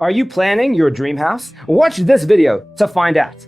Are you planning your dream house? Watch this video to find out.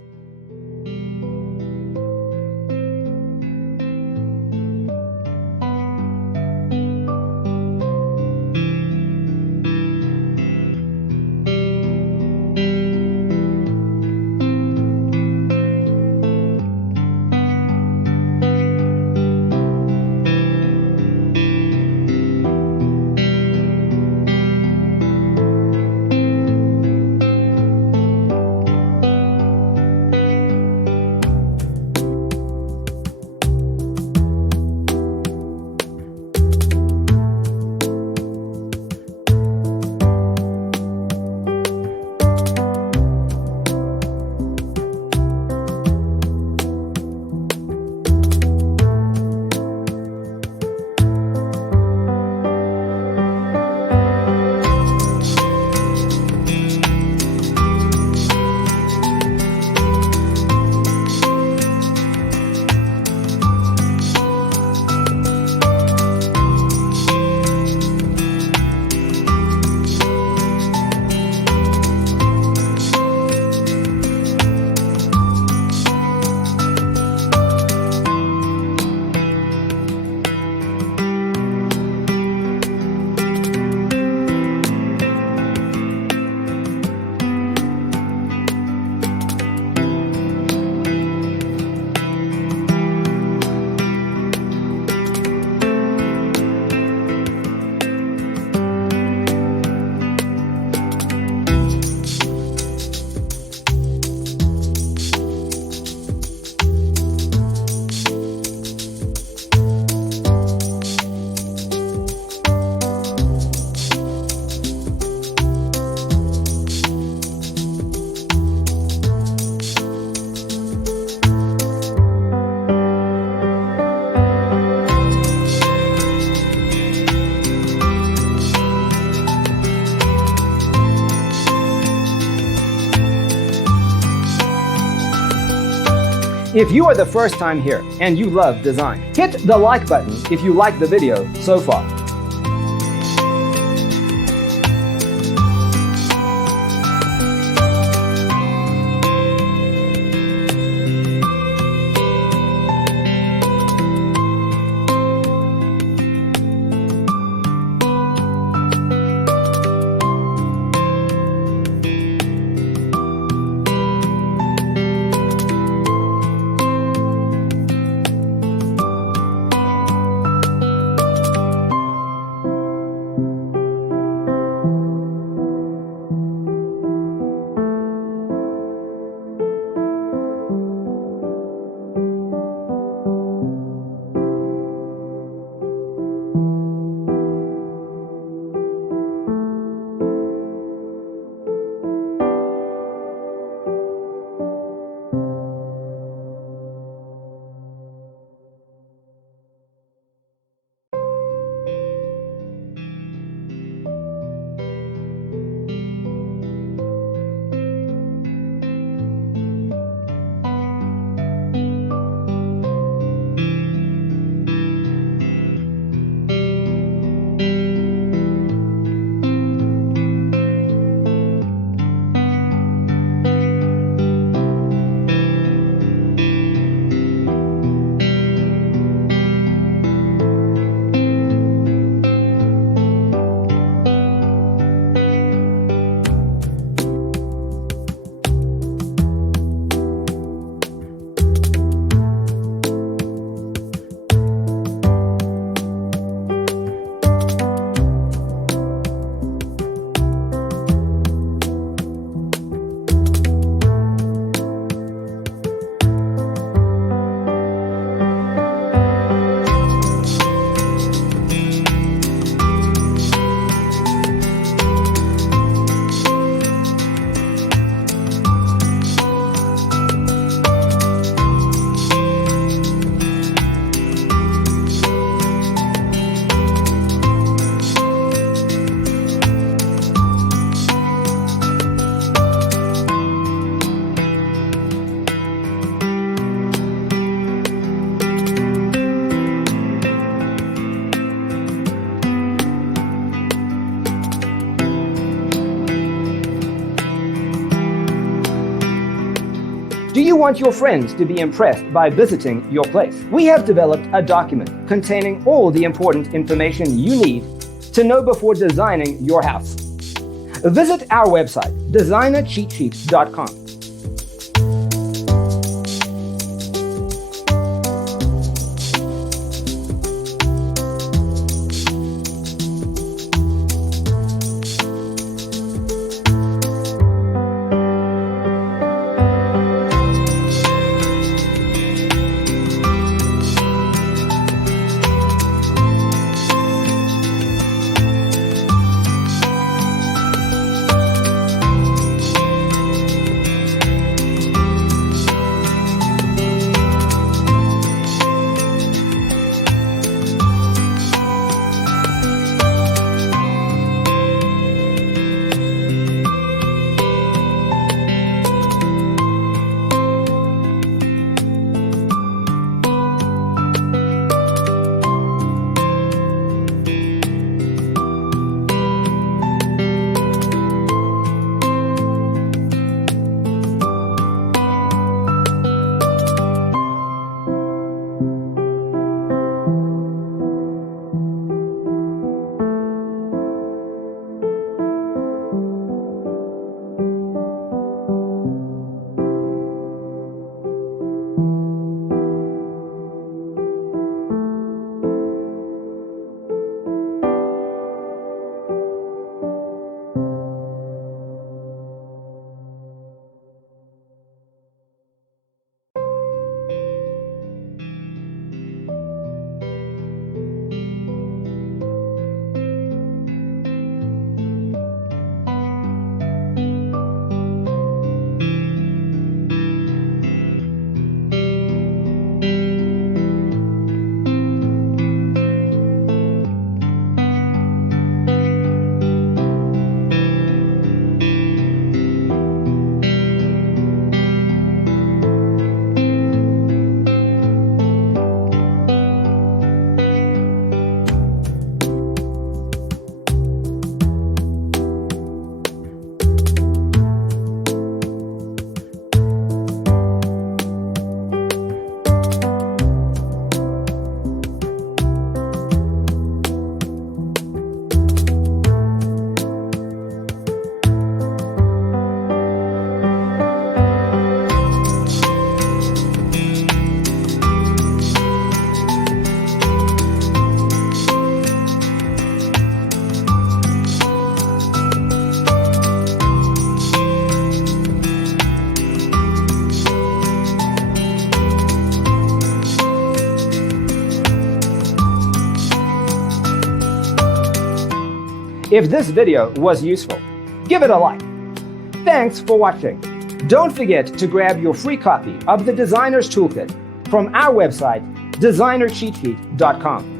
If you are the first time here and you love design, hit the like button if you like the video so far. Do you want your friends to be impressed by visiting your place? We have developed a document containing all the important information you need to know before designing your house. Visit our website, designercheatsheet.com. If this video was useful, give it a like. Thanks for watching. Don't forget to grab your free copy of the Designer's Toolkit from our website, designercheatsheet.com.